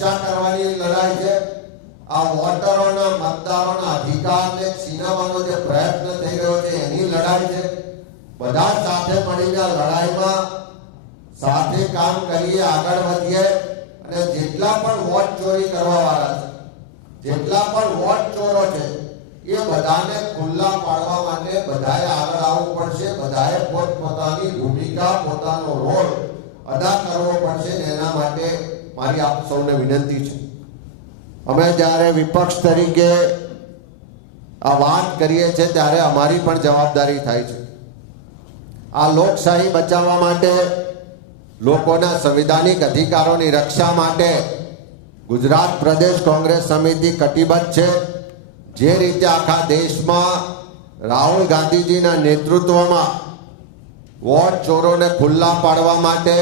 કરવાની લડાઈ છે। આ વોટરોના મતદારોના અધિકારને છીનવવાનો જે પ્રયત્ન થઈ રહ્યો છે એની લડાઈ છે। બધા સાથે મળીને લડાઈમાં સાથે કામ કરીએ, આગળ વધીએ અને જેટલા પણ વોટ ચોરી કરવા વાળા છે, જેટલા પણ વોટ ચોરો છે એ બધાને ખુલ્લા પાડવા માટે બધાએ આગળ આવવું પડશે। બધાએ પોતપોતાની ભૂમિકા, પોતાનો રોલ અદા કરવો પડશે। એના માટે મારી આપ સૌને વિનંતી છે, અમે જ્યારે વિપક્ષ તરીકે આ વાત કરીએ છીએ ત્યારે અમારી પણ જવાબદારી થાય છે। આ લોકશાહી બચાવવા માટે, લોકોના સંવિધાનિક અધિકારોની રક્ષા માટે ગુજરાત પ્રદેશ કોંગ્રેસ સમિતિ કટિબદ્ધ છે। જે રીતે આખા દેશમાં રાહુલ ગાંધીજીના નેતૃત્વમાં વોટ ચોરોને ખુલ્લા પાડવા માટે,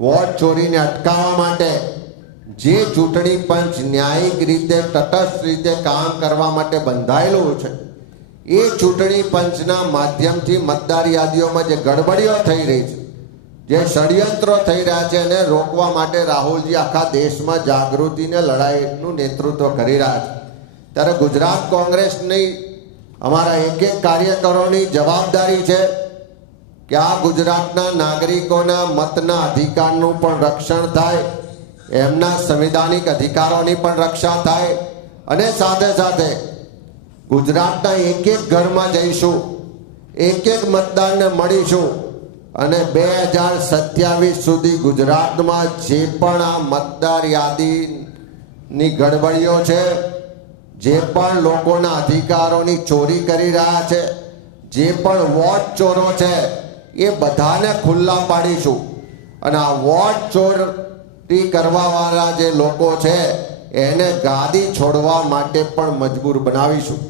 વોટ ચોરીને અટકાવવા માટે જે ચૂંટણી પંચ ન્યાયિક રીતે, તટસ્થ રીતે કામ કરવા માટે બંધાયેલું છે, એ ચૂંટણી પંચના માધ્યમથી મતદાર યાદીઓમાં જે ગડબડીઓ થઈ રહી છે, જે ષડયંત્રો થઈ રહ્યા છે, એને રોકવા માટે રાહુલજી આખા દેશમાં જાગૃતિને લડાઈનું નેતૃત્વ કરી રહ્યા છે। ત્યારે ગુજરાત કોંગ્રેસની, અમારા એક એક કાર્યકરોની જવાબદારી છે કે આ ગુજરાતના નાગરિકોના મતના અધિકારનું પણ રક્ષણ થાય, એમના સંવિધાનિક અધિકારોની પણ રક્ષા થાય અને સાથે સાથે ગુજરાતના એક એક ઘરમાં જઈશું, એક એક મતદારને મળીશું અને 2027 સુધી ગુજરાતમાં જે પણ આ મતદાર યાદીની ગડબડીઓ છે, જે પણ લોકોના અધિકારોની ચોરી કરી રહ્યા છે, જે પણ વોટ ચોરો છે, એ બધાને ખુલ્લા પાડીશું અને આ વોટ ચોરી કરવા વાળા જે લોકો છે એને ગાદી છોડવા માટે પણ મજબૂર બનાવીશું।